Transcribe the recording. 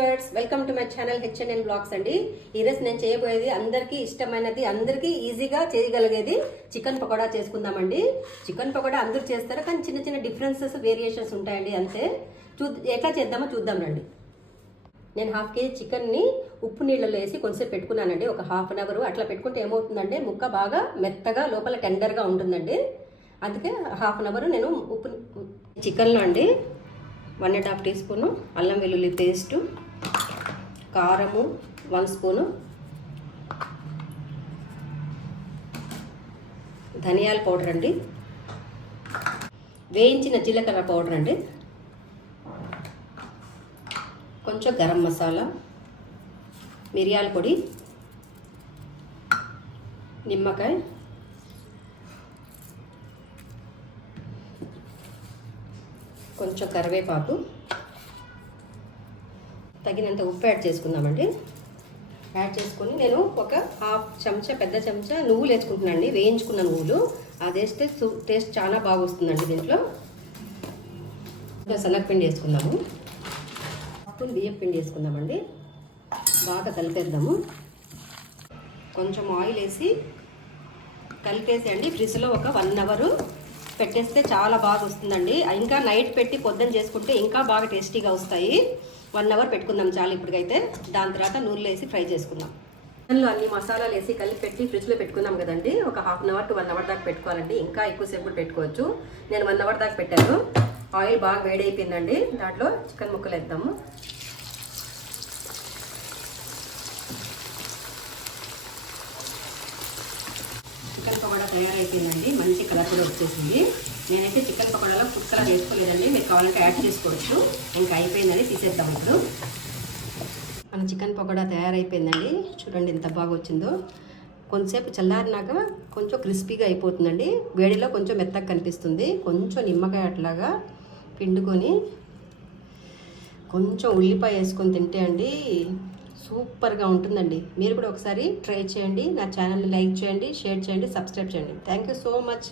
Viewers, welcome to my channel HNN blogs అండి. ఈరోజు నేను చేయబోయేది అందరికీ ఇష్టమైనది, అందరికీ ఈజీగా చేయగలిగేది చికెన్ పకోడా చేసుకుందామండి. చికెన్ పకోడా అందరూ చేస్తారు, కానీ చిన్న చిన్న డిఫరెన్సెస్, వేరియేషన్స్ ఉంటాయండి. అంతే ఎట్లా చేద్దామో చూద్దాం రండి. నేను 1/2 kg చికెన్ని ఉప్పు నీళ్ళలో వేసి కొంచెంసేపు పెట్టుకున్నానండి. ఒక 1/2 అవర్ అట్లా పెట్టుకుంటే ఏమవుతుందంటే ముక్క బాగా మెత్తగా లోపల టెండర్గా ఉంటుందండి. అందుకే 1/2 అవర్ నేను ఉప్పు చికెన్లో అండి 1.5 టీ స్పూను అల్లం వెల్లుల్లి పేస్టు, కారము 1 స్పూను, ధనియాల పౌడర్ అండి, వేయించిన జీలకర్ర పౌడర్ అండి, కొంచెం గరం మసాలా, మిరియాల పొడి, నిమ్మకాయ, కొంచెం కరివేపాకు, తగినంత ఉప్పు యాడ్ చేసుకుందామండి. యాడ్ చేసుకొని నేను ఒక 1/2 చెంచా పెద్ద చెంచా నువ్వులు వేసుకుంటున్నానండి. వేయించుకున్న నువ్వులు, అది వేస్తే టేస్ట్ చాలా బాగా వస్తుందండి. దీంట్లో శనగపిండి వేసుకుందాము, స్పూన్ బియ్యం పిండి వేసుకుందామండి. బాగా కలిపేద్దాము. కొంచెం ఆయిల్ వేసి కలిపేసి అండి ఫ్రిడ్జ్లో ఒక 1 అవర్ పెట్టేస్తే చాలా బాగా వస్తుందండి. ఇంకా నైట్ పెట్టి పొద్దున చేసుకుంటే ఇంకా బాగా టేస్టీగా వస్తాయి. 1 అవర్ పెట్టుకుందాం చాలు ఇప్పటికైతే. దాని తర్వాత నూనెలో వేసి ఫ్రై చేసుకుందాం. చికెన్లో అన్ని మసాలాలు వేసి కలిపి పెట్టి ఫ్రిడ్జ్లో పెట్టుకుందాం కదండి. ఒక 1/2 అవర్ టు 1 అవర్ దాకా పెట్టుకోవాలండి. ఇంకా ఎక్కువసేపు పెట్టుకోవచ్చు. నేను 1 అవర్ దాకా పెట్టాను. ఆయిల్ బాగా వేడైపోయిందండి. దాంట్లో చికెన్ ముక్కలు వేద్దాము. చికెన్ పకోడా తయారైపోయిందండి. మంచి కలర్ కూడా వచ్చేసింది. నేనైతే చికెన్ పకోడాలో ఫుడ్ కలర్ వేసుకోలేదండి. మీరు కావాలంటే యాడ్ చేసుకోవచ్చు. ఇంకా అయిపోయిందని తీసేద్దాం. ఇప్పుడు మన చికెన్ పకోడా తయారైపోయిందండి. చూడండి ఎంత బాగా వచ్చిందో. కొంచెంసేపు చల్లారినాక కొంచెం క్రిస్పీగా అయిపోతుందండి. వేడిలో కొంచెం మెత్తగా కనిపిస్తుంది. కొంచెం నిమ్మకాయ అట్లాగా పిండుకొని కొంచెం ఉల్లిపాయ వేసుకొని తింటే అండి సూపర్గా ఉంటుందండి. మీరు కూడా ఒకసారి ట్రై చేయండి. నా ఛానల్ని లైక్ చేయండి, షేర్ చేయండి, సబ్స్క్రైబ్ చేయండి. Thank you so much.